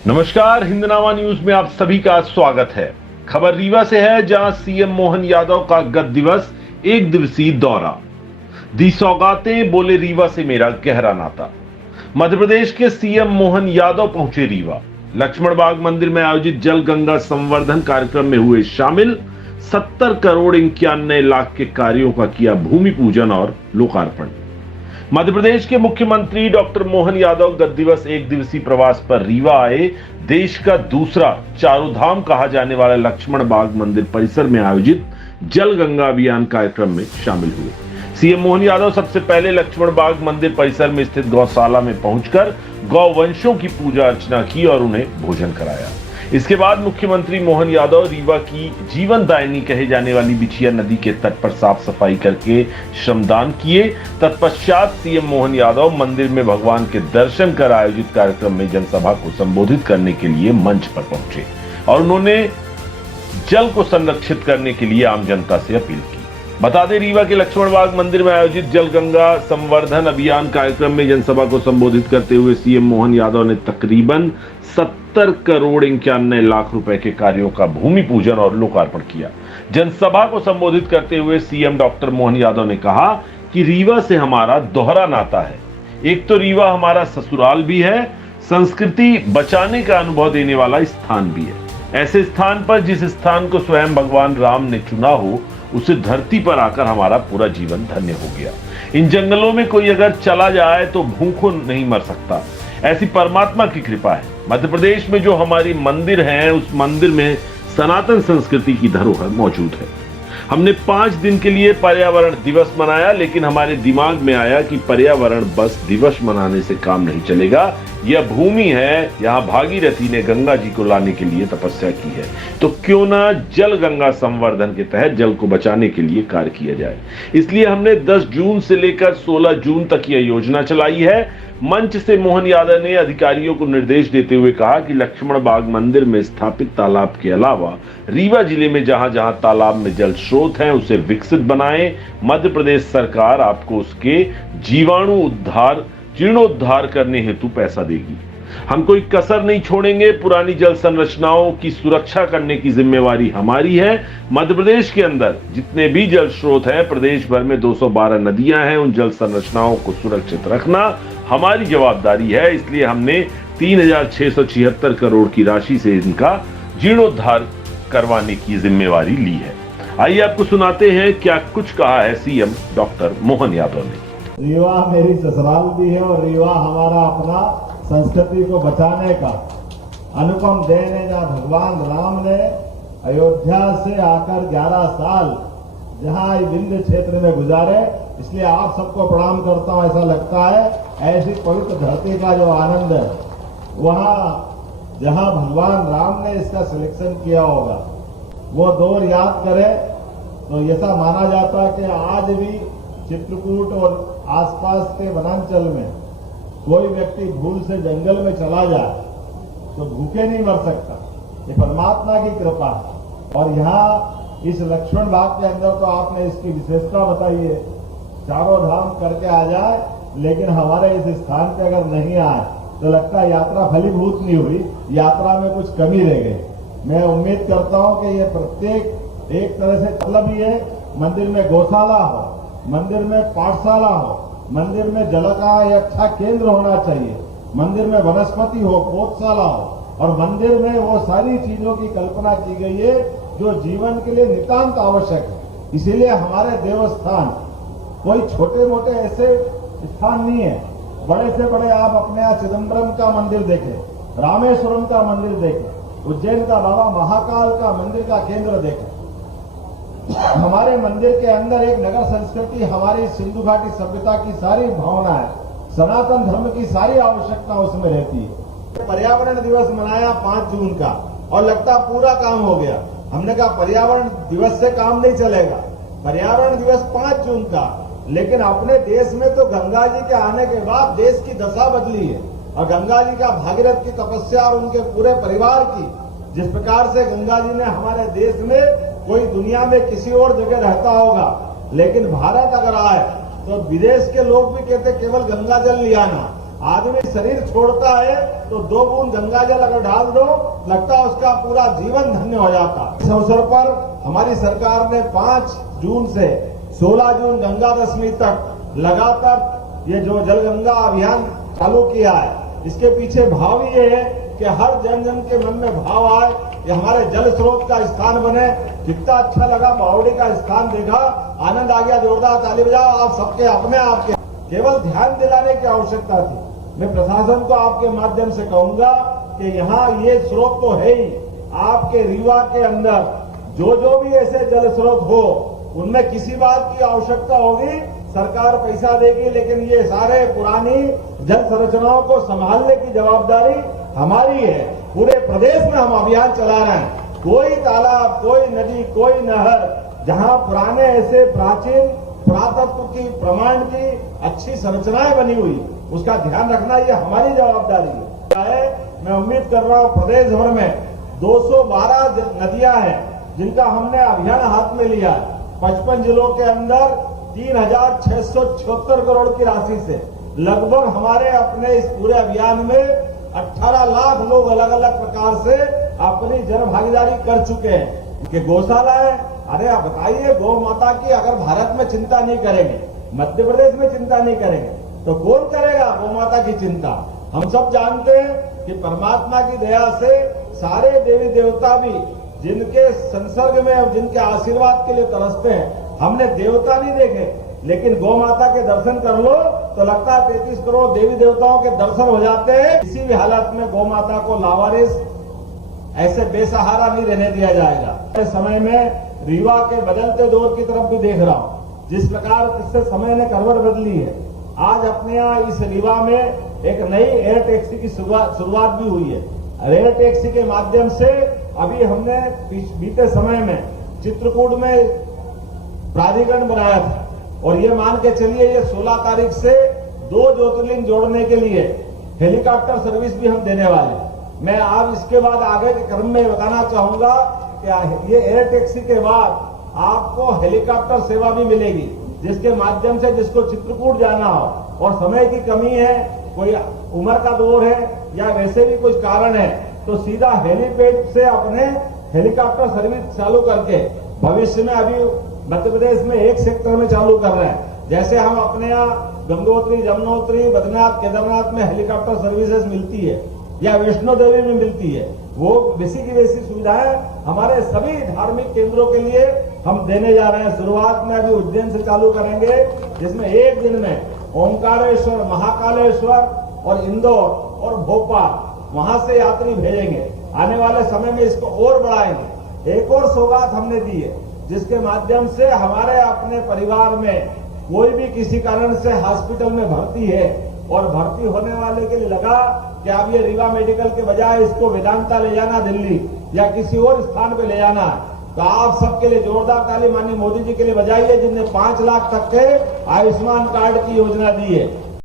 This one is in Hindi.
नमस्कार, हिंदनामा न्यूज में आप सभी का स्वागत है। खबर रीवा से है, जहां सीएम मोहन यादव का गत दिवस एक दिवसीय दौरा। दी सौगातें, बोले रीवा से मेरा गहरा नाता। मध्य प्रदेश के सीएम मोहन यादव पहुंचे रीवा। लक्ष्मण बाग मंदिर में आयोजित जल गंगा संवर्धन कार्यक्रम में हुए शामिल। 70 करोड़ 91 लाख के कार्यों का किया भूमि पूजन और लोकार्पण। मध्य प्रदेश के मुख्यमंत्री डॉक्टर मोहन यादव गत दिवस एक दिवसीय प्रवास पर रीवा आए। देश का दूसरा चारों धाम कहा जाने वाला लक्ष्मण बाग मंदिर परिसर में आयोजित जल गंगा अभियान कार्यक्रम में शामिल हुए। सीएम मोहन यादव सबसे पहले लक्ष्मण बाग मंदिर परिसर में स्थित गौशाला में पहुंचकर गौवंशों की पूजा अर्चना की और उन्हें भोजन कराया। इसके बाद मुख्यमंत्री मोहन यादव रीवा की जीवनदायिनी कहे जाने वाली बिछिया नदी के तट पर साफ सफाई करके श्रमदान किए। तत्पश्चात सीएम मोहन यादव मंदिर में भगवान के दर्शन कर आयोजित कार्यक्रम में जनसभा को संबोधित करने के लिए मंच पर पहुंचे और उन्होंने जल को संरक्षित करने के लिए आम जनता से अपील की। बता दें, रीवा के लक्ष्मण बाग मंदिर में आयोजित जल गंगा संवर्धन अभियान कार्यक्रम में जनसभा को संबोधित करते हुए सीएम मोहन यादव ने तकरीबन 70 करोड़ 91 लाख रुपए के कार्यों का भूमि पूजन और लोकार्पण किया। जनसभा को संबोधित करते हुए सीएम डॉक्टर मोहन यादव ने कहा कि रीवा से हमारा दोहरा नाता है। एक तो रीवा हमारा ससुराल भी है, संस्कृति बचाने का अनुभव देने वाला स्थान भी है। ऐसे स्थान पर जिस स्थान को स्वयं भगवान राम ने चुना हो, उसे धरती पर आकर हमारा पूरा जीवन धन्य हो गया। इन जंगलों में कोई अगर चला जाए तो भूखों नहीं मर सकता, ऐसी परमात्मा की कृपा है। मध्य प्रदेश में जो हमारी मंदिर हैं, उस मंदिर में सनातन संस्कृति की धरोहर मौजूद है। हमने 5 दिन के लिए पर्यावरण दिवस मनाया, लेकिन हमारे दिमाग में आया कि पर्यावरण बस दिवस मनाने से काम नहीं चलेगा। यह भूमि है, यहाँ भागीरथी ने गंगा जी को लाने के लिए तपस्या की है, तो क्यों ना जल गंगा संवर्धन के तहत जल को बचाने के लिए कार्य किया जाए। इसलिए हमने 10 जून से लेकर 16 जून तक यह योजना चलाई है। मंच से मोहन यादव ने अधिकारियों को निर्देश देते हुए कहा कि लक्ष्मण बाग मंदिर में स्थापित तालाब के अलावा रीवा जिले में जहां जहां तालाब में जल स्रोत हैं, उसे विकसित बनाएं। मध्य प्रदेश सरकार आपको उसके जीर्णोद्धार करने हेतु पैसा देगी। हम कोई कसर नहीं छोड़ेंगे। पुरानी जल संरचनाओं की सुरक्षा करने की जिम्मेवारी हमारी है। मध्य प्रदेश के अंदर जितने भी जल स्रोत हैं, प्रदेश भर में 212 नदियां हैं, उन जल संरचनाओं को सुरक्षित रखना हमारी जवाबदारी है। इसलिए हमने 3676 करोड़ की राशि से इनका जीर्णोद्धार करवाने की जिम्मेवारी ली है। आइए आपको सुनाते हैं क्या कुछ कहा है सीएम डॉक्टर मोहन यादव ने। रीवा मेरी ससुराल भी है और रीवा हमारा अपना संस्कृति को बचाने का अनुपम देन है। जहाँ भगवान राम ने अयोध्या से आकर 11 साल जहाँ विंध्य क्षेत्र में गुजारे, इसलिए आप सबको प्रणाम करता हूँ। ऐसा लगता है ऐसी पवित्र धरती का जो आनंद है, वहाँ जहाँ भगवान राम ने इसका सिलेक्शन किया होगा, वो दौर याद करे तो ऐसा माना जाता है कि आज भी चित्रकूट और आसपास के वनांचल में कोई व्यक्ति भूल से जंगल में चला जाए तो भूखे नहीं मर सकता। ये परमात्मा की कृपा है। और यहाँ इस लक्ष्मण बाग के अंदर तो आपने इसकी विशेषता बताई है, चारों धाम करके आ जाए, लेकिन हमारे इस स्थान पे अगर नहीं आए तो लगता है यात्रा फलीभूत नहीं हुई, यात्रा में कुछ कमी रह गई। मैं उम्मीद करता हूँ कि ये प्रत्येक एक तरह से मतलब ये मंदिर में गौशाला हो, मंदिर में पाठशाला हो, मंदिर में जल का अच्छा केंद्र होना चाहिए, मंदिर में वनस्पति हो, पौधशाला हो, और मंदिर में वो सारी चीजों की कल्पना की गई है जो जीवन के लिए नितांत आवश्यक है। इसीलिए हमारे देवस्थान कोई छोटे मोटे ऐसे स्थान नहीं है। बड़े से बड़े आप अपने यहाँ चिदम्बरम का मंदिर देखें, रामेश्वरम का मंदिर देखें, उज्जैन का बाबा महाकाल का मंदिर का केंद्र देखें। हमारे मंदिर के अंदर एक नगर संस्कृति, हमारी सिंधु घाटी सभ्यता की सारी भावना है, सनातन धर्म की सारी आवश्यकता उसमें रहती है। पर्यावरण दिवस मनाया 5 जून का और लगता पूरा काम हो गया। हमने कहा पर्यावरण दिवस से काम नहीं चलेगा, पर्यावरण दिवस 5 जून का, लेकिन अपने देश में तो गंगा जी के आने के बाद देश की दशा बदली है। और गंगा जी का भागीरथ की तपस्या और उनके पूरे परिवार की, जिस प्रकार से गंगा जी ने हमारे देश में, कोई दुनिया में किसी और जगह रहता होगा, लेकिन भारत अगर आए तो विदेश के लोग भी कहते केवल गंगा जल ले आना, आदमी शरीर छोड़ता है तो 2 बूंद गंगा जल अगर डाल दो, लगता है उसका पूरा जीवन धन्य हो जाता। इस अवसर पर हमारी सरकार ने 5 जून से 16 जून गंगा दशमी तक लगातार ये जो जल गंगा अभियान चालू किया है। इसके पीछे भाव ये है कि हर जन जन के मन में भाव आए कि हमारे जल स्रोत का स्थान बने। कितना अच्छा लगा, बावड़ी का स्थान देखा, आनंद आ गया, जोरदार ताली बजाओ आप सबके अपने आपके। केवल ध्यान दिलाने की आवश्यकता थी। मैं प्रशासन को आपके माध्यम से कहूंगा कि यहाँ ये स्रोत तो है ही, आपके रीवा के अंदर जो भी ऐसे जल स्रोत हो उनमें किसी बात की आवश्यकता होगी सरकार पैसा देगी, लेकिन ये सारे पुरानी जल संरचनाओं को संभालने की जवाबदारी हमारी है। पूरे प्रदेश में हम अभियान चला रहे हैं। कोई तालाब, कोई नदी, कोई नहर जहां पुराने ऐसे प्राचीन पुरातत्व की प्रमाण की अच्छी संरचनाएं बनी हुई, उसका ध्यान रखना ये हमारी जवाबदारी है। मैं उम्मीद कर रहा हूं प्रदेश भर में 212 नदियां हैं जिनका हमने अभियान हाथ में लिया है। 55 जिलों के अंदर 3,676 करोड़ की राशि से लगभग हमारे अपने इस पूरे अभियान में 18 लाख लोग अलग अलग प्रकार से अपनी जन भागीदारी कर चुके हैं। कि गौशाला है, अरे आप बताइए, गौ माता की अगर भारत में चिंता नहीं करेंगे, मध्य प्रदेश में चिंता नहीं करेंगे, तो कौन करेगा गौ माता की चिंता। हम सब जानते हैं कि परमात्मा की दया से सारे देवी देवता भी जिनके संसर्ग में और जिनके आशीर्वाद के लिए तरसते हैं। हमने देवता नहीं देखे, लेकिन गौ माता के दर्शन कर लो तो लगता है 33 करोड़ देवी देवताओं के दर्शन हो जाते हैं। किसी भी हालत में गौ माता को लावारिस ऐसे बेसहारा नहीं रहने दिया जाएगा। इस समय में रीवा के बदलते दौर की तरफ भी देख रहा हूं, जिस प्रकार इससे समय ने करवट बदली है। आज अपने यहाँ इस रीवा में एक नई एयर टैक्सी की शुरुआत भी हुई है। एयर टैक्सी के माध्यम से अभी हमने बीते समय में चित्रकूट में प्राधिकरण बनाया था, और ये मान के चलिए ये 16 तारीख से 2 ज्योतिर्लिंग जोड़ने के लिए हेलीकॉप्टर सर्विस भी हम देने वाले हैं। मैं आज इसके बाद आगे के क्रम में बताना चाहूंगा कि ये एयर टैक्सी के बाद आपको हेलीकॉप्टर सेवा भी मिलेगी, जिसके माध्यम से जिसको चित्रकूट जाना हो और समय की कमी है, कोई उम्र का दौर है या वैसे भी कुछ कारण है, तो सीधा हेलीपैड से अपने हेलीकॉप्टर सर्विस चालू करके भविष्य में अभी मध्य प्रदेश में एक सेक्टर में चालू कर रहे हैं। जैसे हम अपने यहाँ गंगोत्री, यमुनोत्री, बद्रीनाथ, केदारनाथ में हेलीकॉप्टर सर्विसेज मिलती है या वैष्णो देवी में मिलती है, वो वैसी की वैसी सुविधाएं हमारे सभी धार्मिक केंद्रों के लिए हम देने जा रहे हैं। शुरुआत में अभी उज्जैन से चालू करेंगे, जिसमें एक दिन में ओंकारेश्वर, महाकालेश्वर और इंदौर और भोपाल वहां से यात्री भेजेंगे। आने वाले समय में इसको और बढ़ाएंगे। एक और सौगात हमने दी है, जिसके माध्यम से हमारे अपने परिवार में कोई भी किसी कारण से हॉस्पिटल में भर्ती है और भर्ती होने वाले के लिए लगा कि अब ये रीवा मेडिकल के बजाय इसको वेदांता ले जाना दिल्ली या किसी और स्थान पे ले जाना है, तो आप सबके लिए जोरदार ताली माननीय मोदी जी के लिए बजाइए, जिनने 5 लाख तक के आयुष्मान कार्ड की योजना दी है।